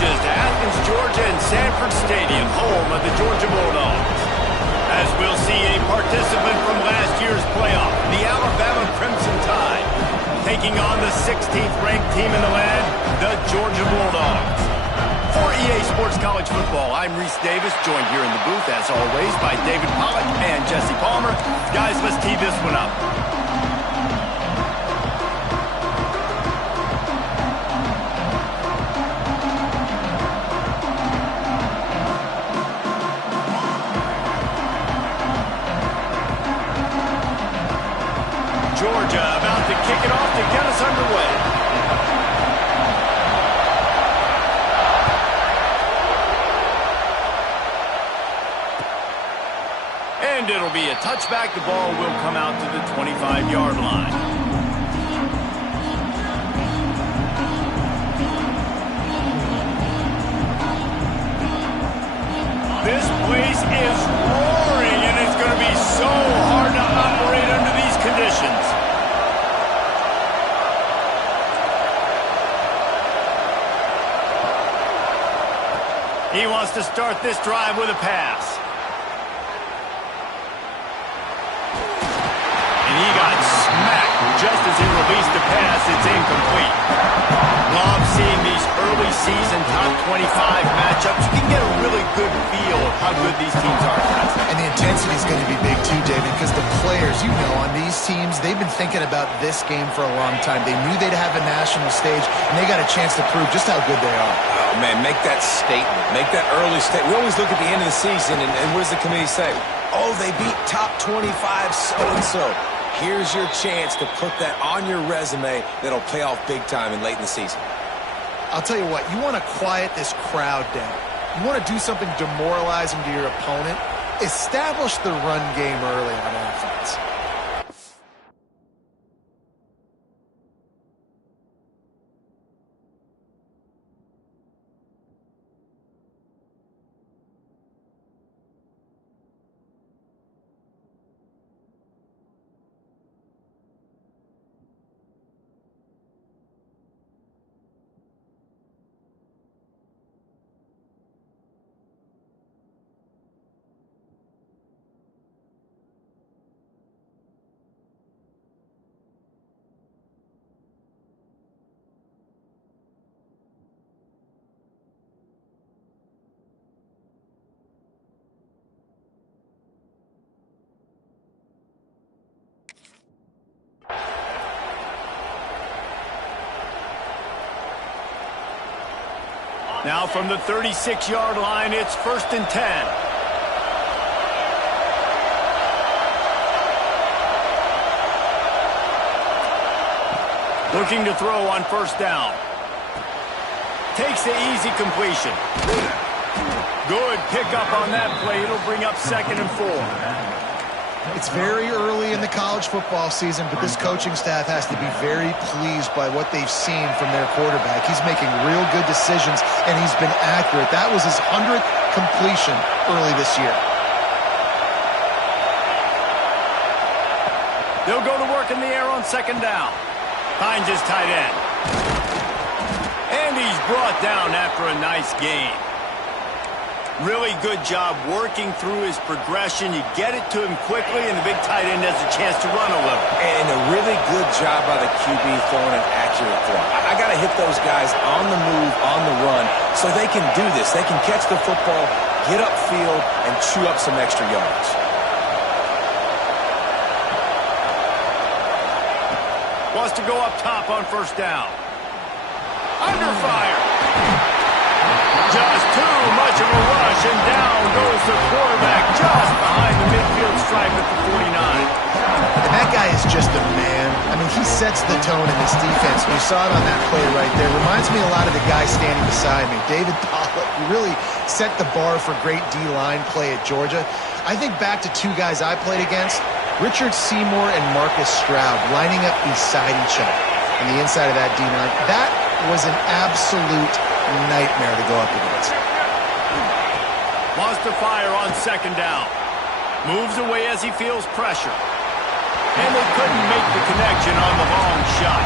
bridges to Athens, Georgia, and Sanford Stadium, home of the Georgia Bulldogs. As we'll see a participant from last year's playoff, the Alabama Crimson Tide, taking on the 16th ranked team in the land, the Georgia Bulldogs. For EA Sports College Football, I'm Reese Davis, joined here in the booth, as always, by David Pollack and Jesse Palmer. Guys, let's tee this one up. Georgia about to kick it off to get us underway. And it'll be a touchback. The ball will come out to the 25-yard line. This place is roaring, and it's going to be so hard to operate under these conditions. He wants to start this drive with a pass. And he got smacked just as he released the pass. It's incomplete. Love seeing these early season top 25 matchups. You can get a really good feel of how good these teams are. And the intensity is going to be big too, David, because the players, you know, on these teams, they've been thinking about this game for a long time. They knew they'd have a national stage, and they got a chance to prove just how good they are. Oh, man, make that statement. Make that early statement. We always look at the end of the season, and what does the committee say? Oh, they beat top 25 so-and-so. Here's your chance to put that on your resume that'll pay off big time and late in the season. I'll tell you what, you want to quiet this crowd down. You want to do something demoralizing to your opponent. Establish the run game early on offense. Now from the 36-yard line, it's 1st and 10. Looking to throw on 1st down. Takes the easy completion. Good pickup on that play. It'll bring up 2nd and 4. It's very early in the college football season, but this coaching staff has to be very pleased by what they've seen from their quarterback. He's making real good decisions, and he's been accurate. That was his 100th completion early this year. They'll go to work in the air on 2nd down. Finds his tight end. And he's brought down after a nice gain. Really good job working through his progression. You get it to him quickly, and the big tight end has a chance to run a little. And a really good job by the QB throwing an accurate throw. I got to hit those guys on the move, on the run, so they can do this. They can catch the football, get upfield, and chew up some extra yards. Wants to go up top on 1st down. Under fire. Just too much of a rush, and down goes the quarterback just behind the midfield stripe at the 49. And that guy is just a man. I mean, he sets the tone in this defense. We saw it on that play right there. Reminds me a lot of the guy standing beside me, David Pollack. He really set the bar for great D-line play at Georgia. I think back to two guys I played against, Richard Seymour and Marcus Stroud, lining up beside each other on the inside of that D-line. That was an absolute nightmare to go up against. Wants to fire on 2nd down. Moves away as he feels pressure. And they couldn't make the connection on the long shot.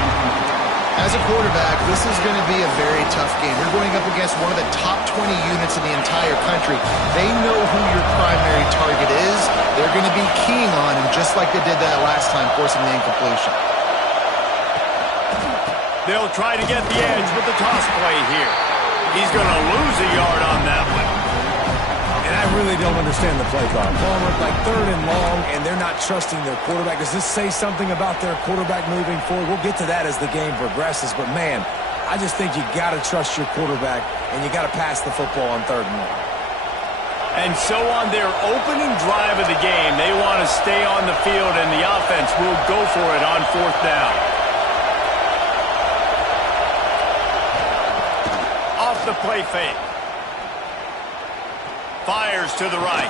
As a quarterback, this is going to be a very tough game. You're going up against one of the top 20 units in the entire country. They know who your primary target is. They're going to be keying on him just like they did that last time, forcing the incompletion. They'll try to get the edge with the toss play here. He's going to lose a yard on that one. And I really don't understand the play call. Palmer, like 3rd and long, and they're not trusting their quarterback. Does this say something about their quarterback moving forward? We'll get to that as the game progresses. But, man, I just think you got to trust your quarterback, and you got to pass the football on 3rd and long. And so on their opening drive of the game, they want to stay on the field, and the offense will go for it on 4th down. Off the play fake. Fires to the right.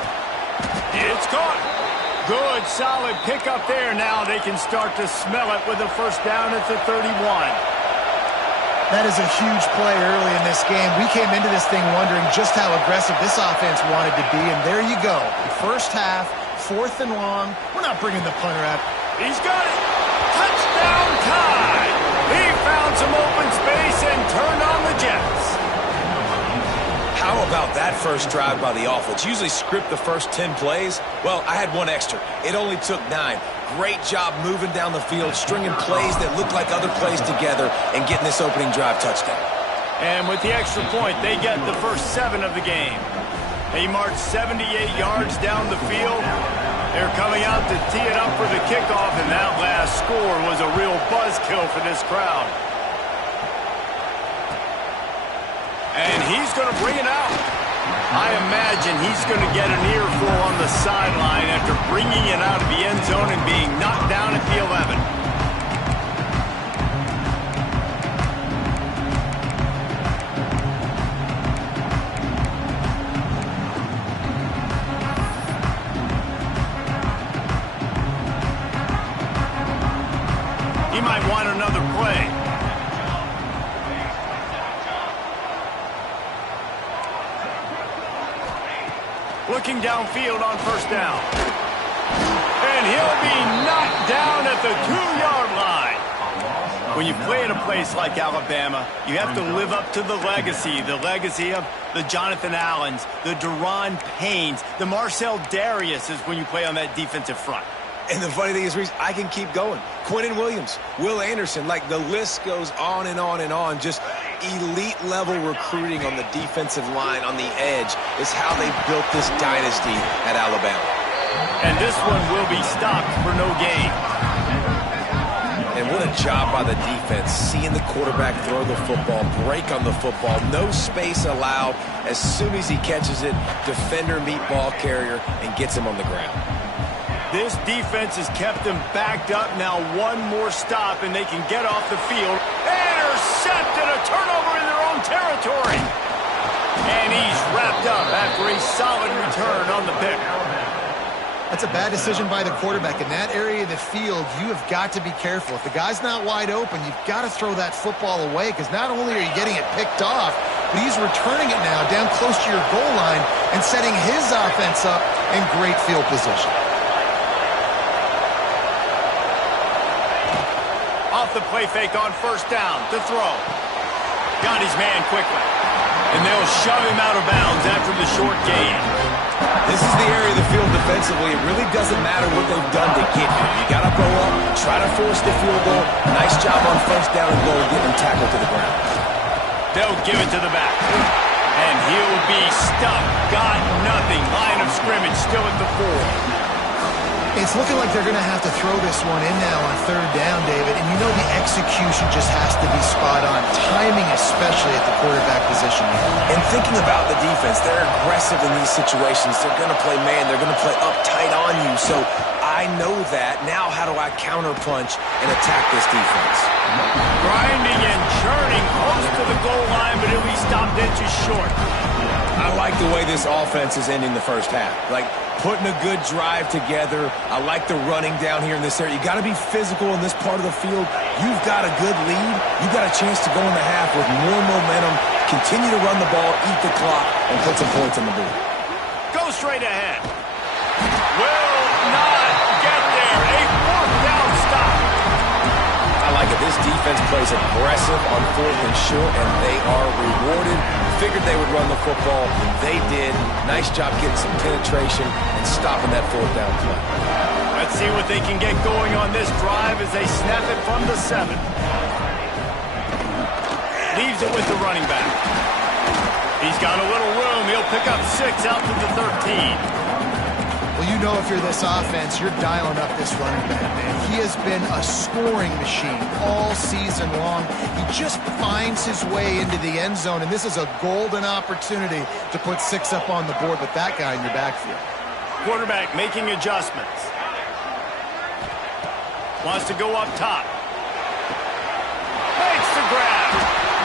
It's caught. Good, solid pickup there. Now they can start to smell it with a 1st down at the 31. That is a huge play early in this game. We came into this thing wondering just how aggressive this offense wanted to be, and there you go. First half, 4th and long. We're not bringing the punter out. He's got it. Touchdown tie. He found some open space and turned on the Jets. How about that first drive by the offense? Usually script the first 10 plays. Well, I had one extra. It only took 9. Great job moving down the field, stringing plays that look like other plays together, and getting this opening drive touchdown. And with the extra point, they get the first 7 of the game. They march 78 yards down the field. They're coming out to tee it up for the kickoff, and that last score was a real buzzkill for this crowd. And he's going to bring it out. I imagine he's going to get an earful on the sideline after bringing it out of the end zone and being knocked down at the 11. He might want another play. Looking downfield on 1st down. And he'll be knocked down at the 2-yard line. When you play at a place like Alabama, you have to live up to the legacy of the Jonathan Allens, the Deron Paynes, the Marcel Dariuses when you play on that defensive front. And the funny thing is, Reese, I can keep going. Quinnen Williams, Will Anderson, like the list goes on and on and on. Just elite-level recruiting on the defensive line, on the edge, is how they built this dynasty at Alabama. And this one will be stopped for no gain. And what a job by the defense, seeing the quarterback throw the football, break on the football, no space allowed. As soon as he catches it, defender meet ball carrier and gets him on the ground. This defense has kept them backed up. Now one more stop, and they can get off the field. Intercepted, a turnover in their own territory. And he's wrapped up after a solid return on the pick. That's a bad decision by the quarterback. In that area of the field, you have got to be careful. If the guy's not wide open, you've got to throw that football away, because not only are you getting it picked off, but he's returning it now down close to your goal line and setting his offense up in great field position. Off the play fake on 1st down to throw. Got his man quickly. And they'll shove him out of bounds after the short gain. This is the area of the field defensively. It really doesn't matter what they've done to get here. You got to go up, try to force the field goal. Nice job on 1st down and goal, getting him tackled to the ground. They'll give it to the back. And he'll be stuffed. Got nothing. Line of scrimmage still at the 4. It's looking like they're going to have to throw this one in now on 3rd down, David. And you know the execution just has to be spot on. Timing especially at the quarterback position. And thinking about the defense, they're aggressive in these situations. They're going to play man. They're going to play up tight on you. So I know that. Now how do I counterpunch and attack this defense? Grinding and churning close to the goal line, but he'll be stopped inches short. I like the way this offense is ending the first half. Like, putting a good drive together. I like the running down here in this area. You got to be physical in this part of the field. You've got a good lead. You've got a chance to go in the half with more momentum, continue to run the ball, eat the clock, and put some points on the board. Go straight ahead. Will not get there. A 4th down stop. I like it. This This defense plays aggressive on 4th and short, and they are rewarded. Figured they would run the football. They did. Nice job getting some penetration and stopping that 4th down play. Let's see what they can get going on this drive as they snap it from the 7. Leaves it with the running back. He's got a little room. He'll pick up 6 out to the 13. Well, you know if you're this offense, you're dialing up this running back, man. He has been a scoring machine all season long. He just finds his way into the end zone, and this is a golden opportunity to put 6 up on the board with that guy in your backfield. Quarterback making adjustments. Wants to go up top. Makes the grab.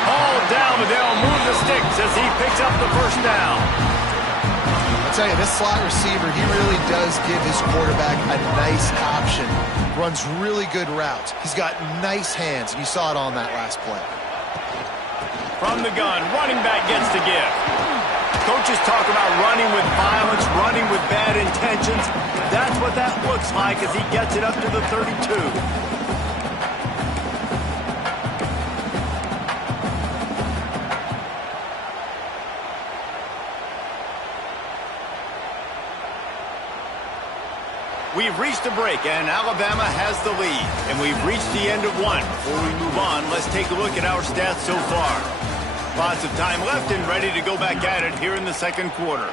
All down, but they'll move the sticks as he picks up the first down. I'll tell you, this slot receiver, he really does give his quarterback a nice option. Runs really good routes. He's got nice hands, and you saw it on that last play. From the gun, running back gets to give. Coaches talk about running with violence, running with bad intentions. That's what that looks like as he gets it up to the 32. We've reached a break, and Alabama has the lead. And we've reached the end of one. Before we move on, let's take a look at our stats so far. Lots of time left and ready to go back at it here in the second quarter.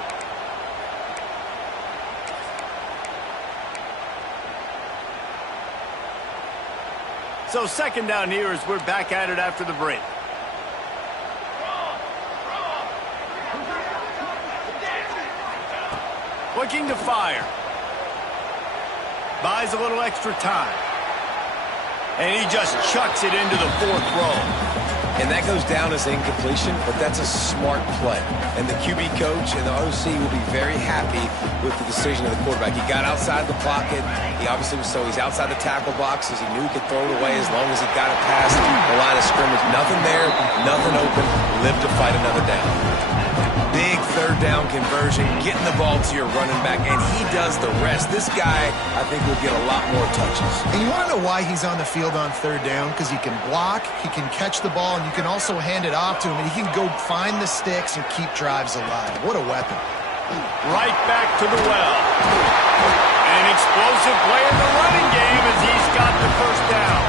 So second down here as we're back at it after the break. Looking to fire. Buys a little extra time. And he just chucks it into the 4th row. And that goes down as incompletion, but that's a smart play. And the QB coach and the OC will be very happy with the decision of the quarterback. He got outside the pocket. He obviously was he's outside the tackle boxes. He knew he could throw it away as long as he got it past the line of scrimmage. Nothing there, nothing open. Live to fight another down. Big 3rd down conversion, getting the ball to your running back, and he does the rest. This guy, I think, will get a lot more touches. And you want to know why he's on the field on 3rd down? Because he can block, he can catch the ball, and you can also hand it off to him, and he can go find the sticks and keep drives alive. What a weapon. Right back to the well. An explosive play in the running game as he's got the first down.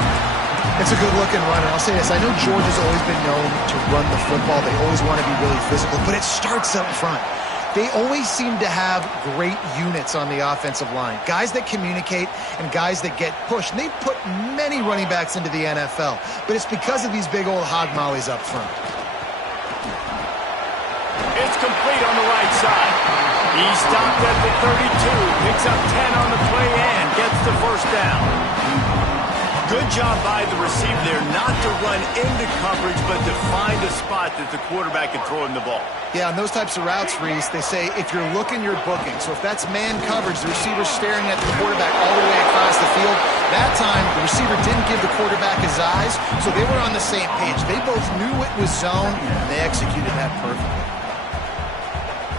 It's a good-looking runner. I'll say this. I know Georgia's always been known to run the football. They always want to be really physical, but it starts up front. They always seem to have great units on the offensive line. Guys that communicate and guys that get pushed. And they put many running backs into the NFL, but it's because of these big old hog mollies up front. It's complete on the right side. He stopped at the 32, picks up 10 on the play and gets the first down. Good job by the receiver there not to run into coverage, but to find a spot that the quarterback can throw him the ball. Yeah, on those types of routes, Reese, they say if you're looking, you're booking. So if that's man coverage, the receiver's staring at the quarterback all the way across the field. That time, the receiver didn't give the quarterback his eyes, so they were on the same page. They both knew it was zone, and they executed that perfectly.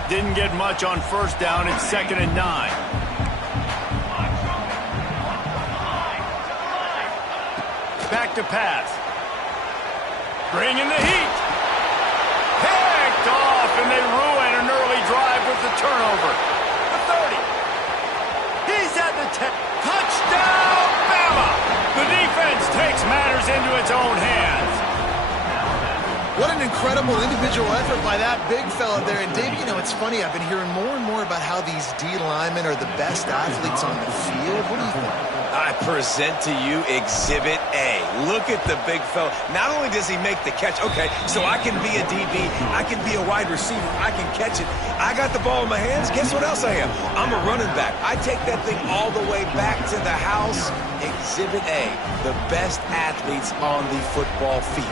Didn't get much on 1st down. It's 2nd and 9. Back to pass. Bringing the heat. Picked off, and they ruin an early drive with the turnover. The 30. He's at the 10. Touchdown, Bama! The defense takes matters into its own hands. What an incredible individual effort by that big fella there. And, Dave, you know, it's funny. I've been hearing more and more about how these D linemen are the best athletes on the field. What do you think? I present to you Exhibit A. Look at the big fella. Not only does he make the catch, okay, so I can be a DB, I can be a wide receiver, I can catch it. I got the ball in my hands. Guess what else I am? I'm a running back. I take that thing all the way back to the house. Exhibit A, the best athletes on the football field.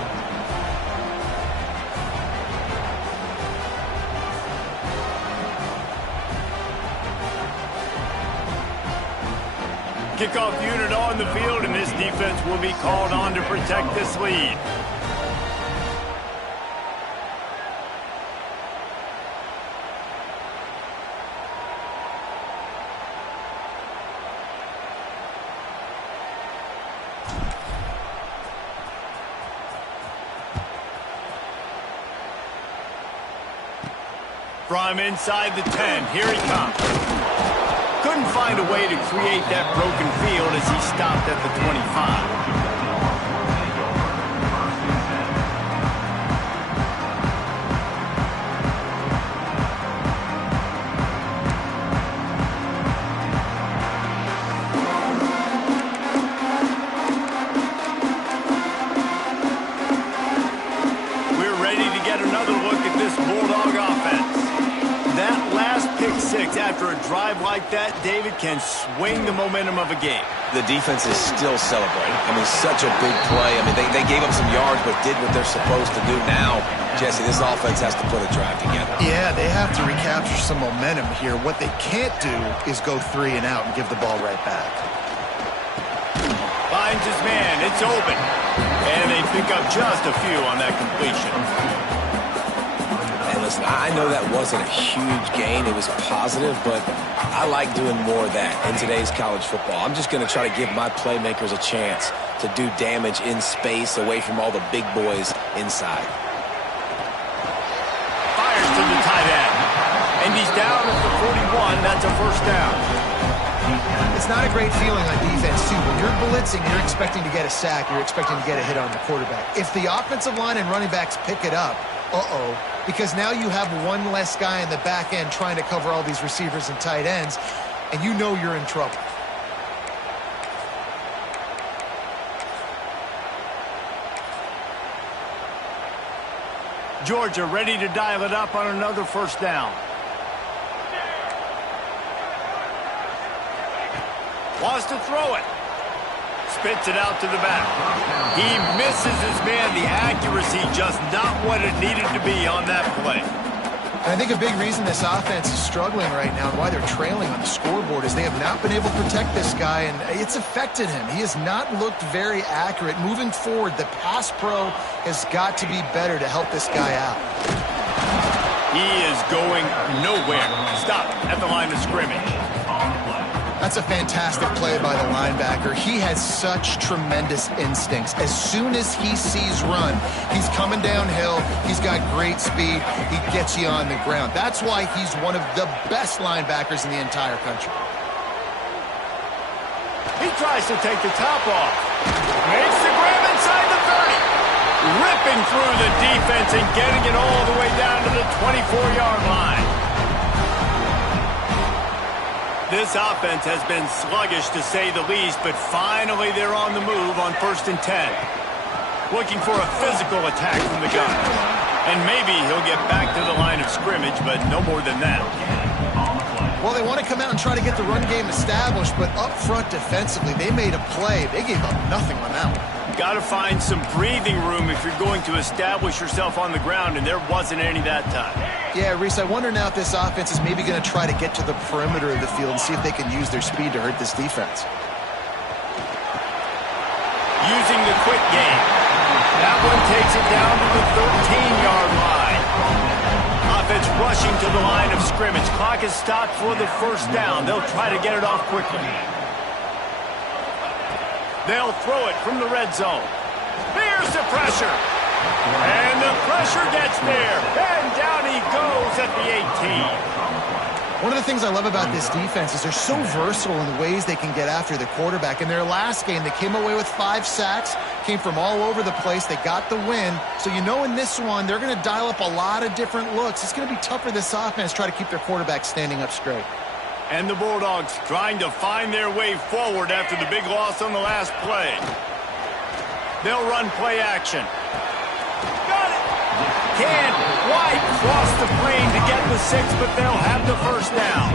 Kickoff unit on the field, and this defense will be called on to protect this lead. From inside the 10, here he comes. Couldn't find a way to create that broken field as he stopped at the 25. After a drive like that, David can swing the momentum of a game. The defense is still celebrating. I mean, such a big play. I mean, they gave up some yards, but did what they're supposed to do. Now, Jesse, this offense has to put a drive together. Yeah, they have to recapture some momentum here. What they can't do is go 3 and out and give the ball right back. Finds his man. It's open. And they pick up just a few on that completion. Listen, I know that wasn't a huge gain. It was positive, but I like doing more of that in today's college football. I'm just going to try to give my playmakers a chance to do damage in space away from all the big boys inside. Fires to the tight end. And he's down at the 41. That's a first down. It's not a great feeling on defense, too. When you're blitzing, you're expecting to get a sack. You're expecting to get a hit on the quarterback. If the offensive line and running backs pick it up, because now you have one less guy in the back end trying to cover all these receivers and tight ends, and you know you're in trouble. Georgia ready to dial it up on another first down. Wants to throw it. Spits it out to the back. He misses his man. The accuracy just not what it needed to be on that play. And I think a big reason this offense is struggling right now and why they're trailing on the scoreboard is they have not been able to protect this guy, and it's affected him. He has not looked very accurate. Moving forward, the pass pro has got to be better to help this guy out. He is going nowhere. Stop at the line of scrimmage. That's a fantastic play by the linebacker. He has such tremendous instincts. As soon as he sees run, he's coming downhill. He's got great speed. He gets you on the ground. That's why he's one of the best linebackers in the entire country. He tries to take the top off. Makes the grab inside the 30. Ripping through the defense and getting it all the way down to the 24-yard line. This offense has been sluggish, to say the least, but finally they're on the move on 1st and 10. Looking for a physical attack from the gun. And maybe he'll get back to the line of scrimmage, but no more than that. Well, they want to come out and try to get the run game established, but up front defensively, they made a play. They gave up nothing on that one. Got to find some breathing room if you're going to establish yourself on the ground, and there wasn't any that time. Yeah, Reese, I wonder now if this offense is maybe going to try to get to the perimeter of the field and see if they can use their speed to hurt this defense. Using the quick game. That one takes it down to the 13-yard line. Offense rushing to the line of scrimmage. Clock is stopped for the first down. They'll try to get it off quickly. They'll throw it from the red zone. There's the pressure. And the pressure gets there. And down he goes at the 18. One of the things I love about this defense is they're so versatile in the ways they can get after the quarterback. In their last game, they came away with 5 sacks, came from all over the place. They got the win. So you know in this one, they're going to dial up a lot of different looks. It's going to be tough for this offense to try to keep their quarterback standing up straight. And the Bulldogs trying to find their way forward after the big loss on the last play. They'll run play action. Got it. Can't quite cross the plane to get the 6, but they'll have the first down.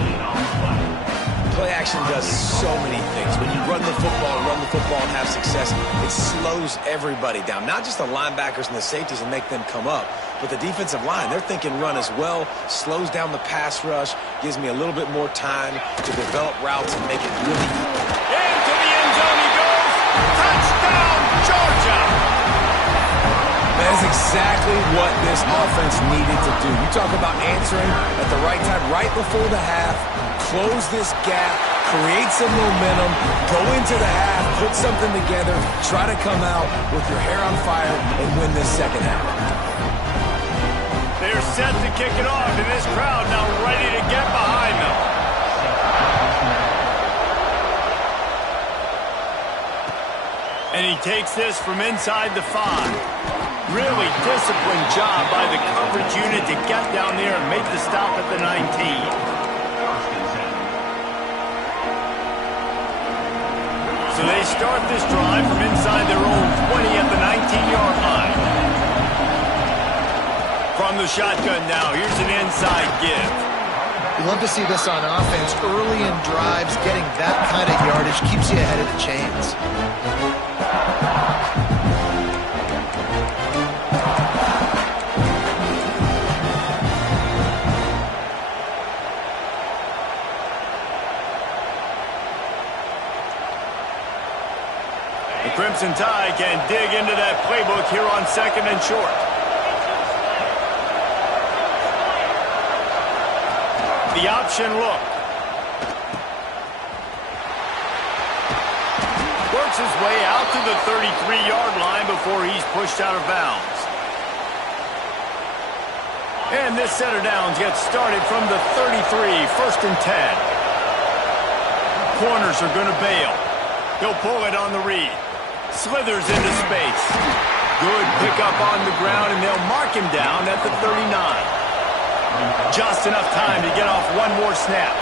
Play action does so many things. When you run the football and have success, it slows everybody down. Not just the linebackers and the safeties and make them come up, but the defensive line. They're thinking run as well, slows down the pass rush, gives me a little bit more time to develop routes and make it really easy. Into the end zone he goes. Touchdown, Georgia! That is exactly what this offense needed to do. You talk about answering at the right time, right before the half, close this gap, create some momentum, go into the half, put something together, try to come out with your hair on fire and win this second half. They're set to kick it off, and this crowd now ready to get behind them. And he takes this from inside the 5. Really disciplined job by the coverage unit to get down there and make the stop at the 19. So they start this drive from inside their own 20 at the 19-yard line. From the shotgun now, here's an inside give. You love to see this on offense. Early in drives, getting that kind of yardage keeps you ahead of the chains. Crimson Tide can dig into that playbook here on 2nd and short. The option look. Works his way out to the 33-yard line before he's pushed out of bounds. And this set of downs gets started from the 33, 1st and 10. Corners are going to bail. He'll pull it on the read. Slithers into space. Good pickup on the ground, and they'll mark him down at the 39. Just enough time to get off one more snap.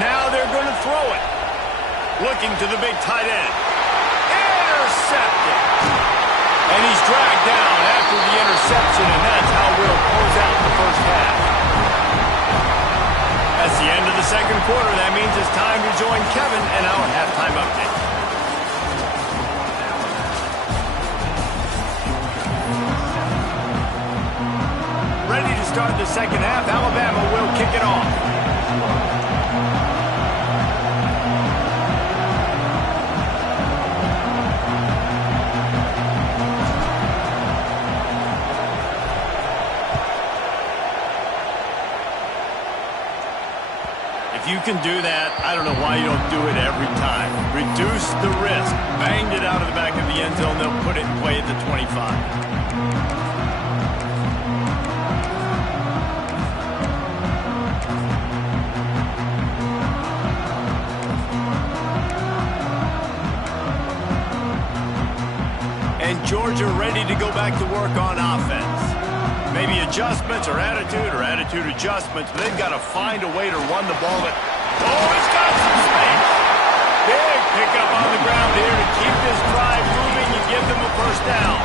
Now they're going to throw it. Looking to the big tight end. Intercepted. And he's dragged down after the interception, and that's how we'll close out the first half. That's the end of the second quarter. That means it's time to join Kevin in our halftime update. Ready to start the second half. Alabama will kick it off. If you can do that, I don't know why you don't do it every time. Reduce the risk. Banged it out of the back of the end zone. They'll put it in play at the 25. Georgia ready to go back to work on offense. Maybe adjustments or attitude adjustments, but they've got to find a way to run the ball. He's got some space. Big pickup on the ground here to keep this drive moving and give them a first down.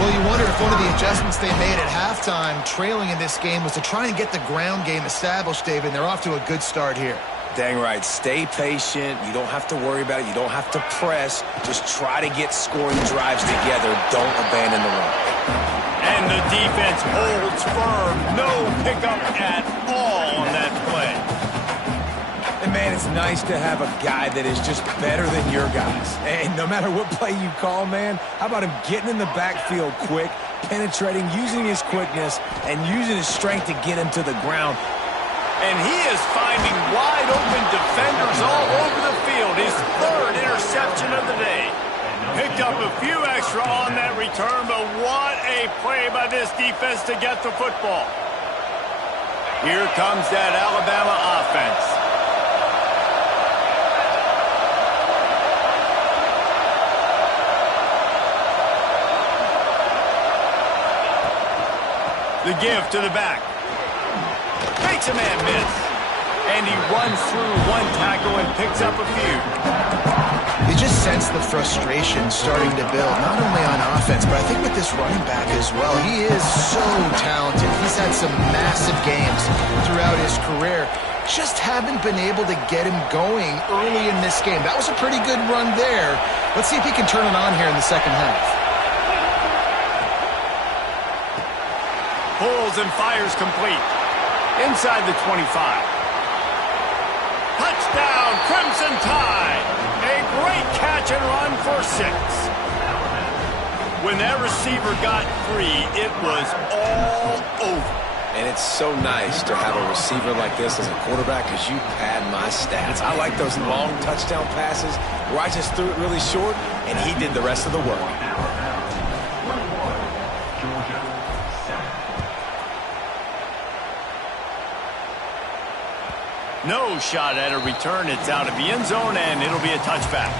Well, you wonder if one of the adjustments they made at halftime, trailing in this game, was to try and get the ground game established, David, and they're off to a good start here. Dang right. Stay patient. You don't have to worry about it. You don't have to press. Just try to get scoring drives together. Don't abandon the run. And the defense holds firm. No pickup at all on that play. And, man, it's nice to have a guy that is just better than your guys. And no matter what play you call, man, how about him getting in the backfield quick, penetrating, using his quickness, and using his strength to get him to the ground. And he is finding wide-open defenders all over the field. His 3rd interception of the day. Picked up a few extra on that return, but what a play by this defense to get the football. Here comes that Alabama offense. The give to the back. Makes a man miss. And he runs through one tackle and picks up a few. You just sense the frustration starting to build, not only on offense, but I think with this running back as well. He is so talented. He's had some massive games throughout his career. Just haven't been able to get him going early in this game. That was a pretty good run there. Let's see if he can turn it on here in the second half. Pulls and fires complete. Inside the 25. Touchdown, Crimson Tide. A great catch and run for 6. When that receiver got free, it was all over. And it's so nice to have a receiver like this as a quarterback because you pad my stats. I like those long touchdown passes where I just threw it really short and he did the rest of the work. No shot at a return. It's out of the end zone, and it'll be a touchback.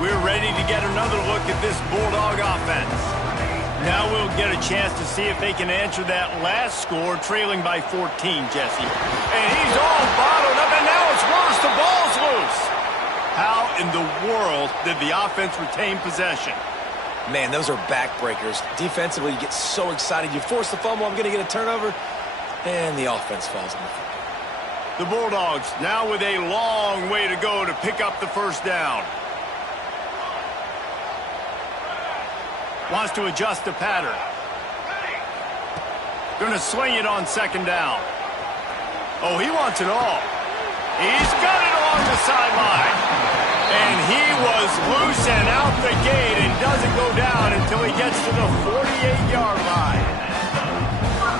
We're ready to get another look at this Bulldog offense. Now we'll get a chance to see if they can answer that last score, trailing by 14, Jesse. And he's all bottled up, and now it's worse. The ball's loose. How in the world did the offense retain possession? Man, those are backbreakers. Defensively, you get so excited. You force the fumble, I'm going to get a turnover, and the offense falls on the field. The Bulldogs now with a long way to go to pick up the first down. Wants to adjust the pattern. Going to sling it on second down. Oh, he wants it all. He's got it along the sideline. And he was loose and out the gate and doesn't go down until he gets to the 48-yard line.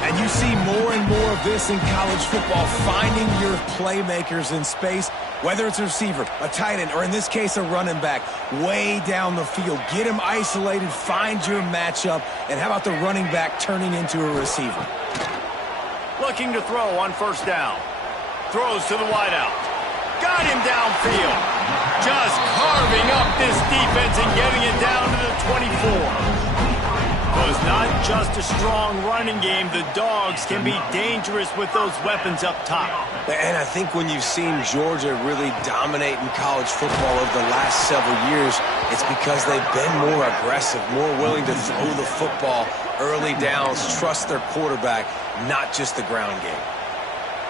And you see more and more of this in college football, finding your playmakers in space, whether it's a receiver, a tight end, or in this case, a running back, way down the field. Get him isolated, find your matchup, and how about the running back turning into a receiver? Looking to throw on first down. Throws to the wideout. Got him downfield. Just carving up this defense and getting it down to the 24. Was not just a strong running game. The Dogs can be dangerous with those weapons up top. And I think when you've seen Georgia really dominate in college football over the last several years, it's because they've been more aggressive, more willing to throw the football, early downs, trust their quarterback, not just the ground game.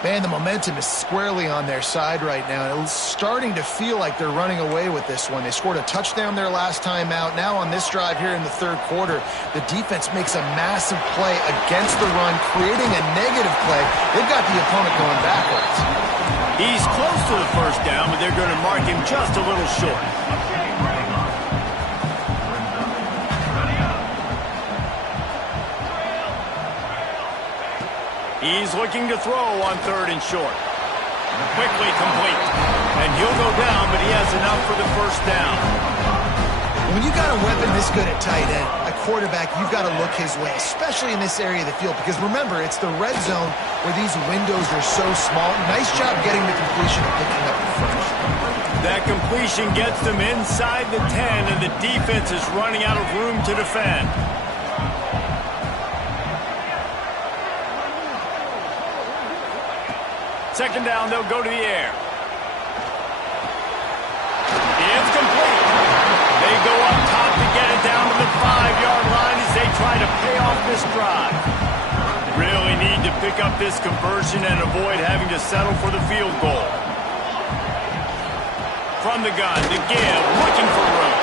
Man, the momentum is squarely on their side right now. It's starting to feel like they're running away with this one. They scored a touchdown their last time out. Now on this drive here in the third quarter, the defense makes a massive play against the run, creating a negative play. They've got the opponent going backwards. He's close to the first down, but they're going to mark him just a little short. He's looking to throw on third and short. Quickly complete. And he'll go down, but he has enough for the first down. When you got a weapon this good at tight end, a quarterback, you've got to look his way, especially in this area of the field. Because remember, it's the red zone where these windows are so small. Nice job getting the completion and picking up the first. That completion gets them inside the 10, and the defense is running out of room to defend. Second down, they'll go to the air. It's complete. They go up top to get it down to the 5-yard line as they try to pay off this drive. Really need to pick up this conversion and avoid having to settle for the field goal. From the gun, to give, looking for room.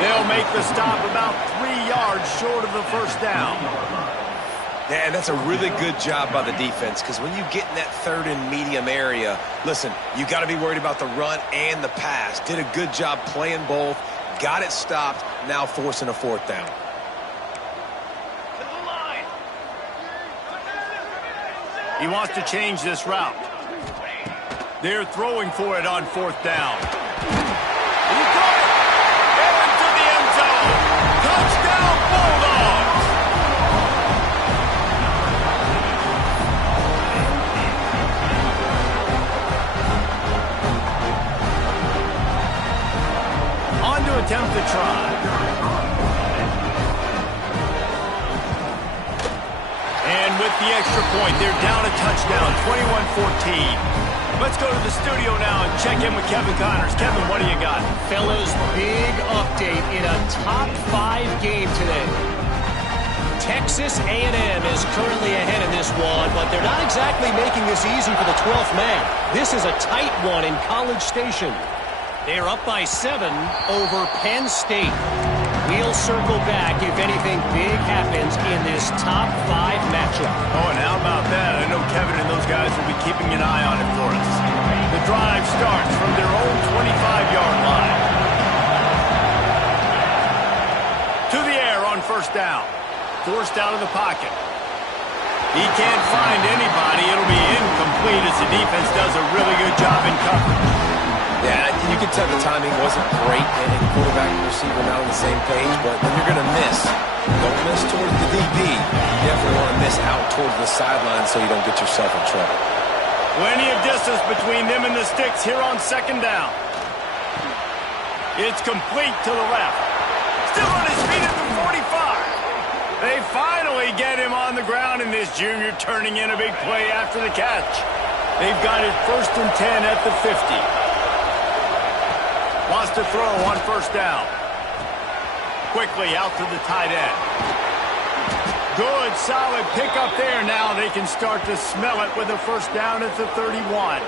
They'll make the stop about 3 yards short of the first down. Yeah, and that's a really good job by the defense, because when you get in that third and medium area, listen, you got to be worried about the run and the pass. Did a good job playing both, got it stopped, now forcing a fourth down. He wants to change this route. They're throwing for it on fourth down. He got it! Into the end zone! Touchdown, Bulldogs! Attempt to try. And with the extra point, they're down a touchdown, 21-14. Let's go to the studio now and check in with Kevin Connors. Kevin, what do you got? Fellas, big update in a top 5 game today. Texas A&M is currently ahead in this one, but they're not exactly making this easy for the 12th man. This is a tight one in College Station. They're up by 7 over Penn State. We'll circle back if anything big happens in this top 5 matchup. Oh, and how about that? I know Kevin and those guys will be keeping an eye on it for us. The drive starts from their own 25-yard line. To the air on first down. Forced out of the pocket. He can't find anybody. It'll be incomplete as the defense does a really good job in coverage. Yeah, You can tell the timing wasn't great, and quarterback and receiver not on the same page, but when you're going to miss, don't miss towards the DB. You definitely want to miss out towards the sideline so you don't get yourself in trouble. Plenty of distance between them and the sticks here on second down. It's complete to the left. Still on his feet at the 45. They finally get him on the ground, and this junior turning in a big play after the catch. They've got it 1st and 10 at the 50. Wants to throw on first down. Quickly out to the tight end. Good, solid pickup there. Now they can start to smell it with a first down at the 31.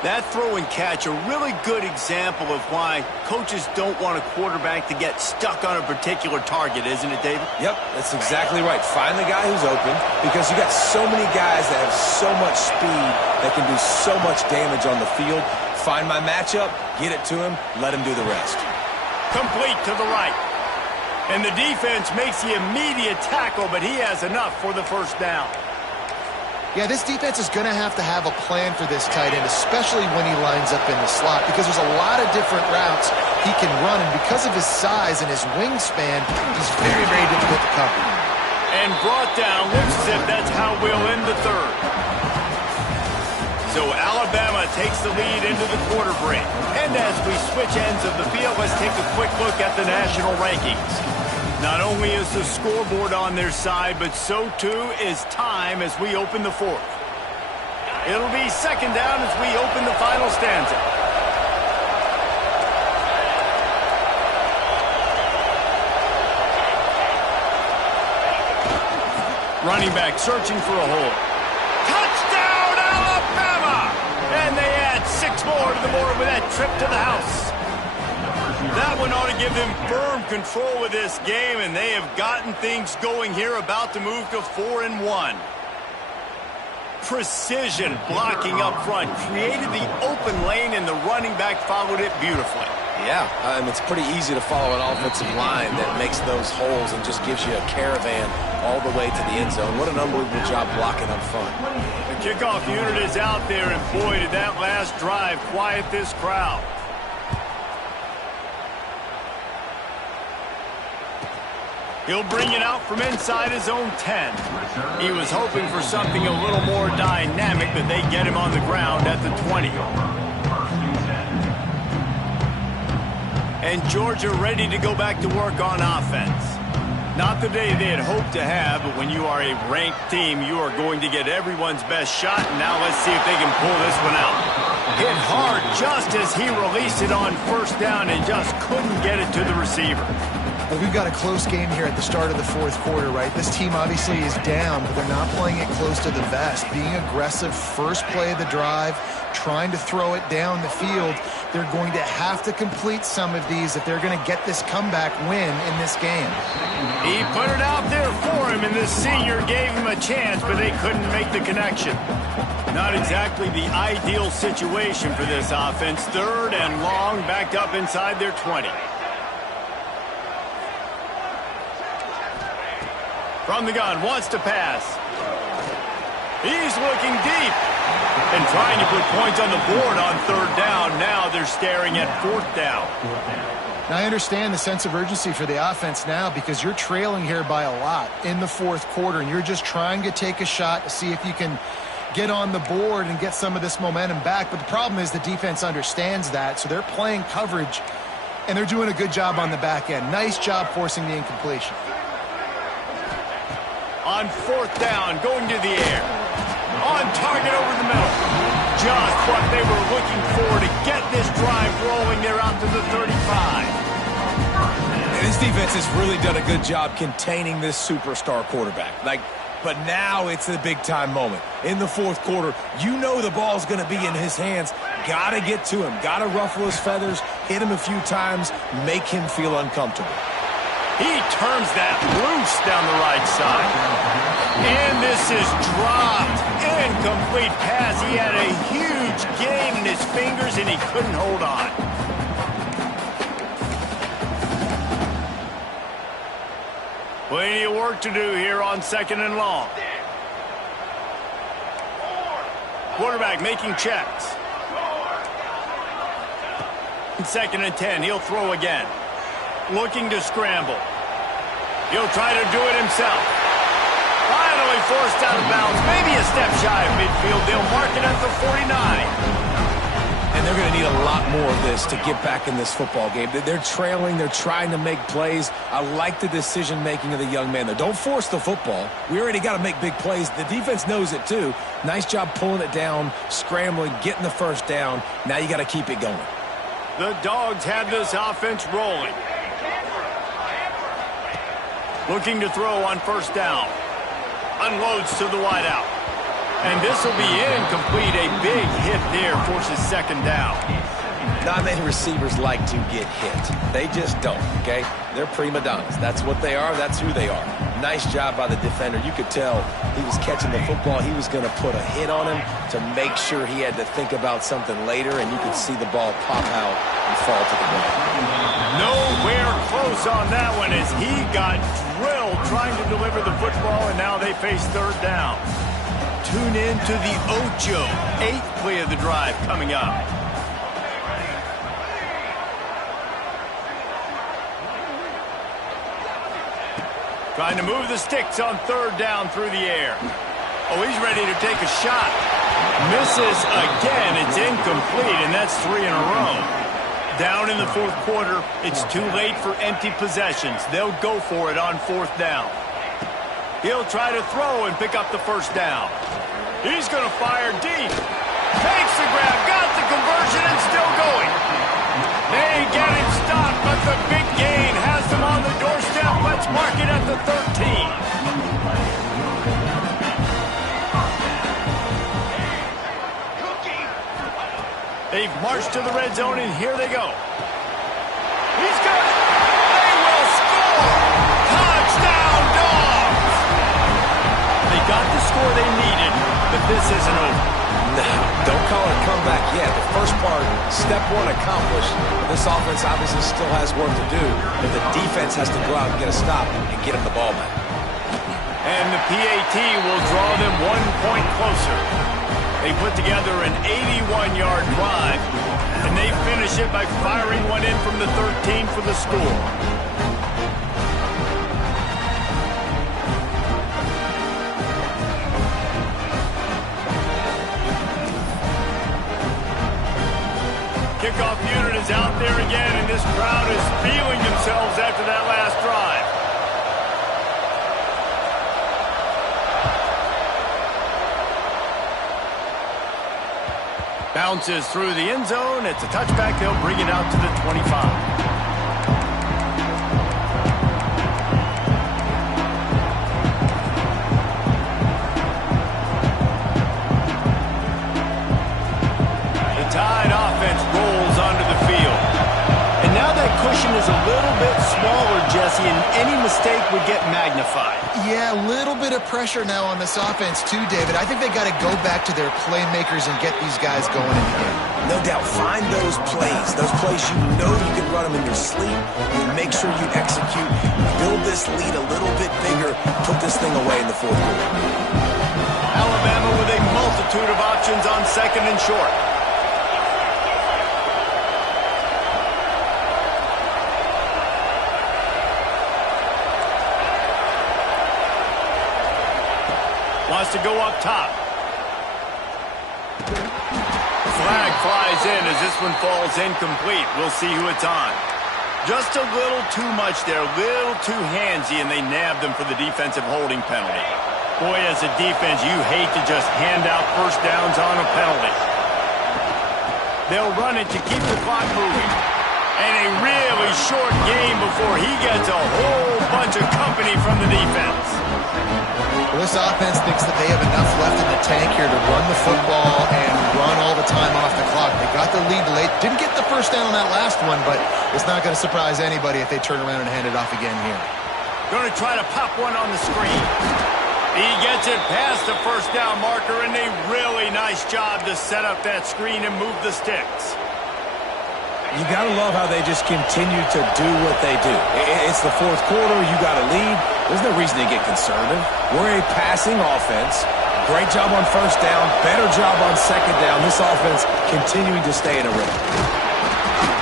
That throw and catch, a really good example of why coaches don't want a quarterback to get stuck on a particular target, isn't it, David? Yep, that's exactly right. Find the guy who's open, because you got so many guys that have so much speed that can do so much damage on the field. Find my matchup, get it to him, let him do the rest. Complete to the right. And the defense makes the immediate tackle, but he has enough for the first down. Yeah, this defense is going to have a plan for this tight end, especially when he lines up in the slot, because there's a lot of different routes he can run, and because of his size and his wingspan, he's very, very difficult to cover. And brought down, looks as if that's how we'll end the third. So Alabama takes the lead into the quarter break. And as we switch ends of the field, let's take a quick look at the national rankings. Not only is the scoreboard on their side, but so too is time as we open the fourth. It'll be second down as we open the final stanza. Running back searching for a hole. Touchdown, Alabama! And they add 6 more to the board with that trip to the house. That one ought to give them firm control of this game, and they have gotten things going here, about to move to 4-1. Precision blocking up front, created the open lane, and the running back followed it beautifully. Yeah, it's pretty easy to follow an offensive line that makes those holes and just gives you a caravan all the way to the end zone. What an unbelievable job blocking up front. The kickoff unit is out there, and boy, did that last drive quiet this crowd. He'll bring it out from inside his own 10. He was hoping for something a little more dynamic, but they get him on the ground at the 20. And Georgia ready to go back to work on offense. Not the day they had hoped to have, but when you are a ranked team, you are going to get everyone's best shot. And now let's see if they can pull this one out. Hit hard just as he released it on first down and just couldn't get it to the receiver. Well, we've got a close game here at the start of the fourth quarter, right? This team obviously is down, but they're not playing it close to the vest. Being aggressive, first play of the drive, trying to throw it down the field. They're going to have to complete some of these if they're going to get this comeback win in this game. He put it out there for him, and the senior gave him a chance, but they couldn't make the connection. Not exactly the ideal situation for this offense. 3rd and long, backed up inside their 20. From the gun, wants to pass. He's looking deep and trying to put points on the board on 3rd down. Now they're staring at 4th down. Now, I understand the sense of urgency for the offense now because you're trailing here by a lot in the fourth quarter, and you're just trying to take a shot to see if you can get on the board and get some of this momentum back. But the problem is the defense understands that, so they're playing coverage, and they're doing a good job on the back end. Nice job forcing the incompletion. On 4th down, going to the air. On target over the middle. Just what they were looking for to get this drive rolling. They're out to the 35. And this defense has really done a good job containing this superstar quarterback. But now it's a big-time moment. In the fourth quarter, you know the ball's going to be in his hands. Got to get to him. Got to ruffle his feathers, hit him a few times, make him feel uncomfortable. He turns that loose down the right side. And this is dropped. Incomplete pass. He had a huge gain in his fingers, and he couldn't hold on. Plenty of work to do here on 2nd and long. Quarterback making checks. 2nd and 10. He'll throw again. Looking to scramble. He'll try to do it himself. Finally forced out of bounds. Maybe a step shy of midfield. They'll mark it at the 49. And they're going to need a lot more of this to get back in this football game. They're trailing. They're trying to make plays. I like the decision-making of the young man, though. Don't force the football. We already got to make big plays. The defense knows it, too. Nice job pulling it down, scrambling, getting the first down. Now you got to keep it going. The Dogs have this offense rolling. Looking to throw on 1st down. Unloads to the wideout. And this will be incomplete. A big hit there forces 2nd down. Not many receivers like to get hit. They just don't, okay? They're prima donnas. That's what they are. That's who they are. Nice job by the defender. You could tell he was catching the football. He was going to put a hit on him to make sure he had to think about something later, and you could see the ball pop out and fall to the ground. Nowhere close on that one as he got drilled trying to deliver the football, and now they face 3rd down. Tune in to the Ocho. 8th play of the drive coming up. Trying to move the sticks on 3rd down through the air. Oh, he's ready to take a shot. Misses again. It's incomplete, and that's 3 in a row. Down in the 4th quarter, it's too late for empty possessions. They'll go for it on 4th down. He'll try to throw and pick up the 1st down. He's going to fire deep. Takes the grab, got the conversion, and still going. They get him stopped, but the big gain has them on the doorstep. Let's mark it at the 13. They've marched to the red zone, and here they go. He's got it. They will score. Touchdown, Dogs. They got the score they needed, but this isn't over. No, don't call it a comeback yet. The first part, step 1 accomplished. This offense obviously still has work to do, but the defense has to go out and get a stop and get him the ball back. And the PAT will draw them 1 point closer. They put together an 81-yard drive, and they finish it by firing one in from the 13 for the score. Kickoff unit is out there again, and this crowd is feeling themselves after that last drive. Bounces through the end zone. It's a touchback. They'll bring it out to the 25. Is a little bit smaller, Jesse, and any mistake would get magnified. Yeah, a little bit of pressure now on this offense too, David. I think they got to go back to their playmakers and get these guys going in the game. No doubt. Find those plays you know you can run them in your sleep. You make sure you execute. Build this lead a little bit bigger. Put this thing away in the 4th quarter. Alabama with a multitude of options on 2nd and short. Wants to go up top. Flag flies in as this one falls incomplete. We'll see who it's on. Just a little too much there, a little too handsy, and they nabbed them for the defensive holding penalty. Boy, as a defense, you hate to just hand out 1st downs on a penalty. They'll run it to keep the clock moving. And a really short game before he gets a whole bunch of company from the defense. Well, this offense thinks that they have enough left in the tank here to run the football and run all the time off the clock. They got the lead late. Didn't get the 1st down on that last one, but it's not going to surprise anybody if they turn around and hand it off again here. Going to try to pop one on the screen. He gets it past the 1st down marker, and a really nice job to set up that screen and move the sticks. You got to love how they just continue to do what they do. It's the 4th quarter. You got a lead. There's no reason to get conservative. We're a passing offense. Great job on 1st down. Better job on 2nd down. This offense continuing to stay in a rhythm.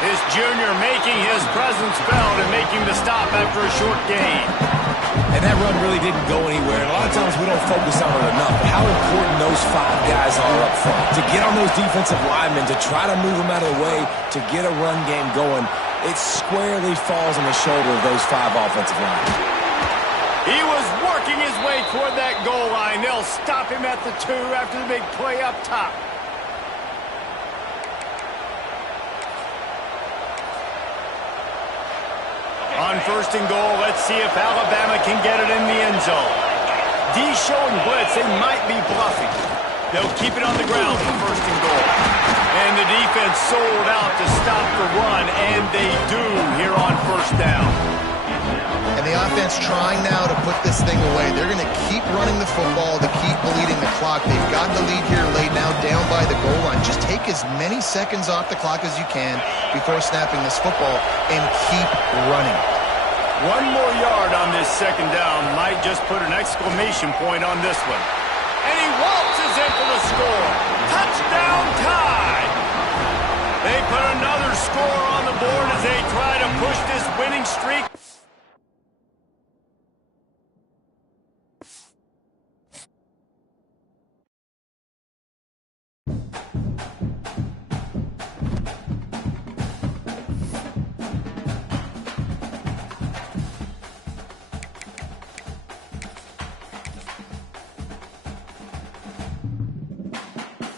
This Jr. making his presence felt and making the stop after a short gain. And that run really didn't go anywhere. And a lot of times we don't focus on it enough. But how important those 5 guys are up front. To get on those defensive linemen, to try to move them out of the way, to get a run game going, it squarely falls on the shoulder of those 5 offensive linemen. He was working his way toward that goal line. They'll stop him at the 2 after the big play up top. On 1st and goal, let's see if Alabama can get it in the end zone. D showing blitz, they might be bluffing. They'll keep it on the ground for 1st and goal. And the defense sold out to stop the run, and they do here on 1st down. And the offense trying now to put this thing away. They're going to keep running the football to keep bleeding the clock. They've got the lead here laid now down by the goal line. Just take as many seconds off the clock as you can before snapping this football and keep running. 1 more yard on this 2nd down might just put an exclamation point on this one. And he waltzes in for the score. Touchdown tie. They put another score on the board as they try to push this winning streak.